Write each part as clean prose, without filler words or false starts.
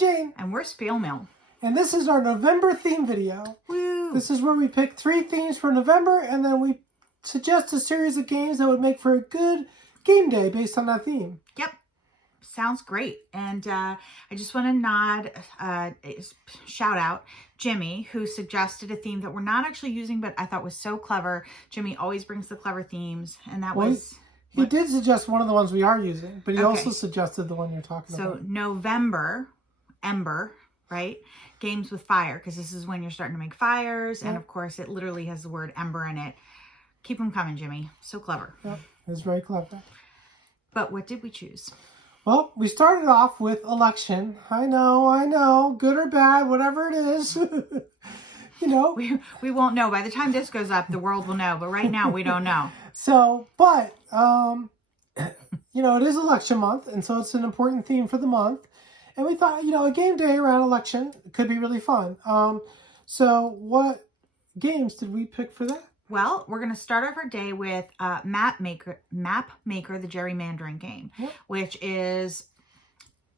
Jane. And we're SpielMill. And this is our November theme video. Woo! This is where we pick 3 themes for November, and then we suggest a series of games that would make for a good game day based on that theme. Yep. Sounds great. And I just want to nod, shout out Jimmy, who suggested a theme that we're not actually using, but I thought was so clever. Jimmy always brings the clever themes, and that was... He did suggest one of the ones we are using, but he also suggested the one you're talking about. So November, Ember, right? Games with fire, because this is when you're starting to make fires. Yep. And of course, it literally has the word ember in it. Keep them coming, Jimmy. So clever. Yep, it's very clever. But what did we choose? Well, we started off with election. I know, good or bad, whatever it is. You know. We won't know. By the time this goes up, the world will know. But right now, we don't know. So, but, you know, it is election month, and so it's an important theme for the month. And we thought, you know, a game day around election could be really fun. So what games did we pick for that? Well, we're going to start off our day with Map Maker, the gerrymandering game, which is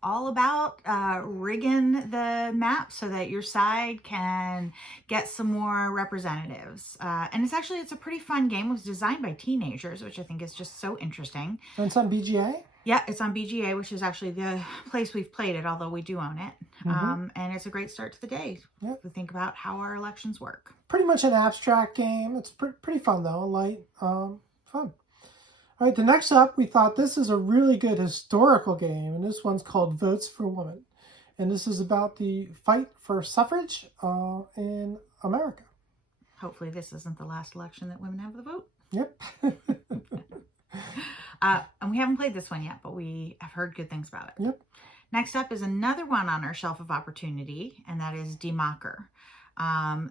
all about rigging the map so that your side can get some more representatives. And it's a pretty fun game. It was designed by teenagers, which I think is just so interesting. And it's on BGA? Yeah, it's on BGA, which is actually the place we've played it, although we do own it. And it's a great start to the day to think about how our elections work. Pretty much an abstract game. It's pretty fun, though. Light, fun. All right, the next up, we thought this is a really good historical game, and this one's called Votes for Women. And this is about the fight for suffrage in America. Hopefully this isn't the last election that women have the vote. Yep. And we haven't played this one yet, but we have heard good things about it. Yep. Next up is another one on our shelf of opportunity, and that is Democker.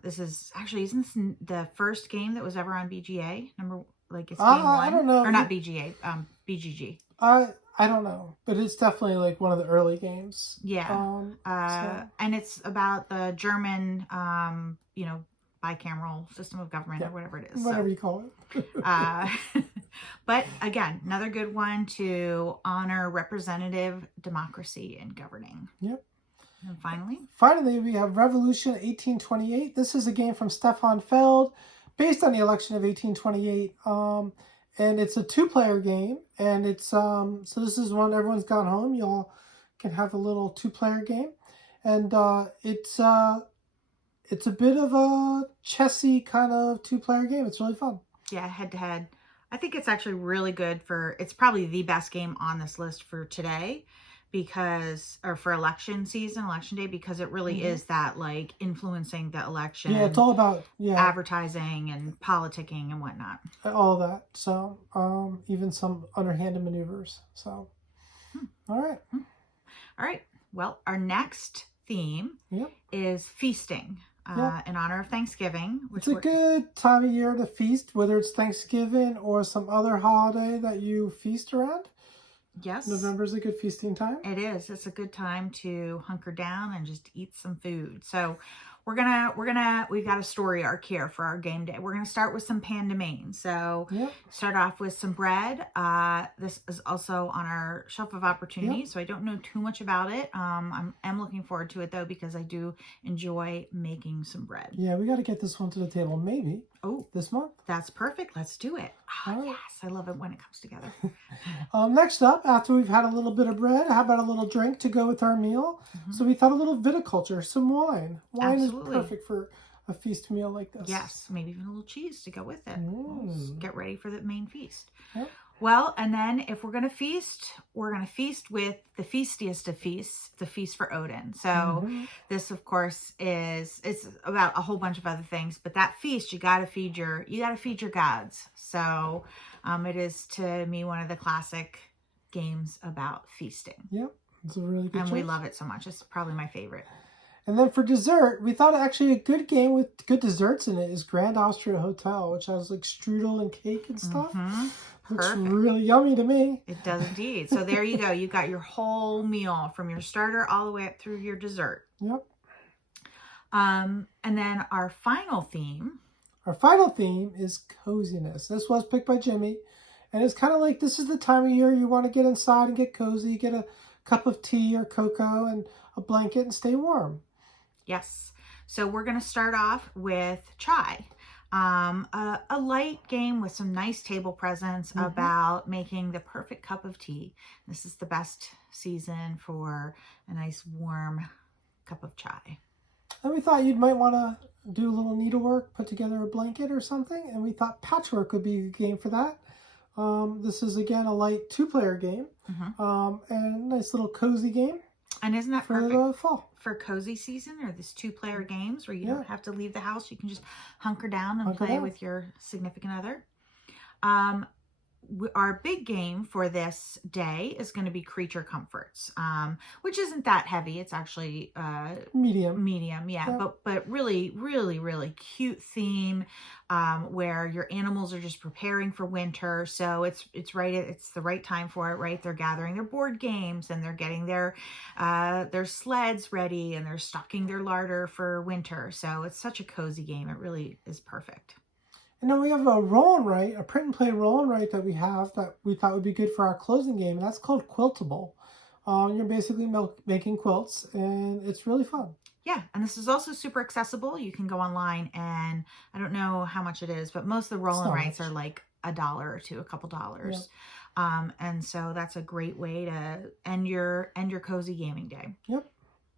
This is actually, isn't this the first game that was ever on BGA? It's game 1? I don't know. Or not BGA, BGG. I don't know, but it's definitely like one of the early games. Yeah. And it's about the German, bicameral system of government or whatever it is. Whatever you call it. But again, another good one to honor representative democracy in governing. Yep. And finally? Finally, we have Revolution 1828. This is a game from Stefan Feld, based on the election of 1828. And it's a 2-player game. And it's, so this is when everyone's gone home. Y'all can have a little 2-player game. And it's a bit of a chessy kind of 2-player game. It's really fun. Yeah, head-to-head. I think it's actually really good it's probably the best game on this list for today or for election day, because it really is that like influencing the election. Yeah, it's all about advertising and politicking and whatnot. All that. So even some underhanded maneuvers. So, all right. All right. Well, our next theme is feasting. In honor of Thanksgiving. It's a good time of year to feast, whether it's Thanksgiving or some other holiday that you feast around. Yes. November's a good feasting time. It is. It's a good time to hunker down and just eat some food. So we've got a story arc here for our game day. We're going to start with some pan de Maine. So start off with some bread. This is also on our shelf of opportunity, so I don't know too much about it. I'm looking forward to it though, because I do enjoy making some bread. Yeah, we got to get this one to the table maybe this month. That's perfect. Let's do it. Oh, yes, I love it when it comes together. Next up, after we've had a little bit of bread, how about a little drink to go with our meal? So we thought a little viticulture, some wine. Wine is perfect for a feast meal like this. Yes, maybe even a little cheese to go with it. Get ready for the main feast. Yep. Well, and then if we're going to feast, with the feastiest of feasts, the Feast for Odin. So this, of course, it's about a whole bunch of other things, but that feast, you got to feed your gods. So it is, to me, one of the classic games about feasting. Yep, it's a really good choice. We love it so much. It's probably my favorite. And then for dessert, we thought actually a good game with good desserts in it is Grand Austria Hotel, which has like strudel and cake and stuff. Looks really yummy to me. It does indeed. So there you go. You got your whole meal from your starter all the way up through your dessert. Yep. And then our final theme. Our final theme is coziness. This was picked by Jimmy. And it's kind of like, this is the time of year you want to get inside and get cozy, get a cup of tea or cocoa and a blanket and stay warm. Yes. So we're going to start off with chai. A light game with some nice table presents about making the perfect cup of tea. This is the best season for a nice warm cup of chai. And we thought you might want to do a little needlework, put together a blanket or something, and we thought patchwork would be a game for that. This is, again, a light 2-player game, and a nice little cozy game. And isn't that for perfect the fall? For cozy season, or this 2-player games where you don't have to leave the house. You can just hunker down and play with your significant other. Our big game for this day is going to be Creature Comforts, which isn't that heavy. It's actually medium, yeah. But really, really, really cute theme, where your animals are just preparing for winter. So it's the right time for it, right? They're gathering their board games and they're getting their sleds ready and they're stocking their larder for winter. So it's such a cozy game. It really is perfect. And then we have a roll and write, a print and play roll and write that we have that we thought would be good for our closing game, and that's called Quiltable. You're basically making quilts, and it's really fun. Yeah, and this is also super accessible. You can go online, and I don't know how much it is, but most of the roll and writes are like $1 or $2, a couple dollars. Yeah. And so that's a great way to end your cozy gaming day. Yep.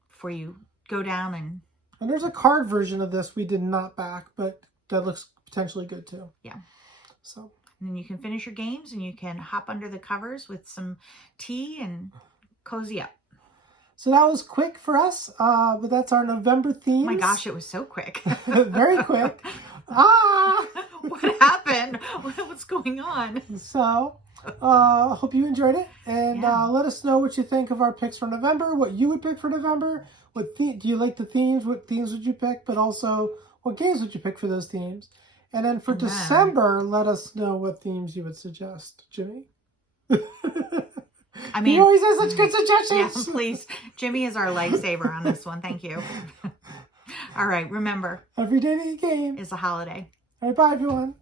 Before you go down and there's a card version of this we did not back, but that looks potentially good too. Yeah. So. And then you can finish your games and you can hop under the covers with some tea and cozy up. So that was quick for us, but that's our November themes. Oh my gosh, it was so quick. Very quick. What happened? What's going on? So, hope you enjoyed it. And let us know what you think of our picks for November, what you would pick for November. Do you like the themes? What themes would you pick? But also, what games would you pick for those themes? And then for December, let us know what themes you would suggest, Jimmy. I mean, you always have such good suggestions. Yeah, please. Jimmy is our lifesaver on this one. Thank you. All right, remember, every day that you game is a holiday. All right, bye, everyone.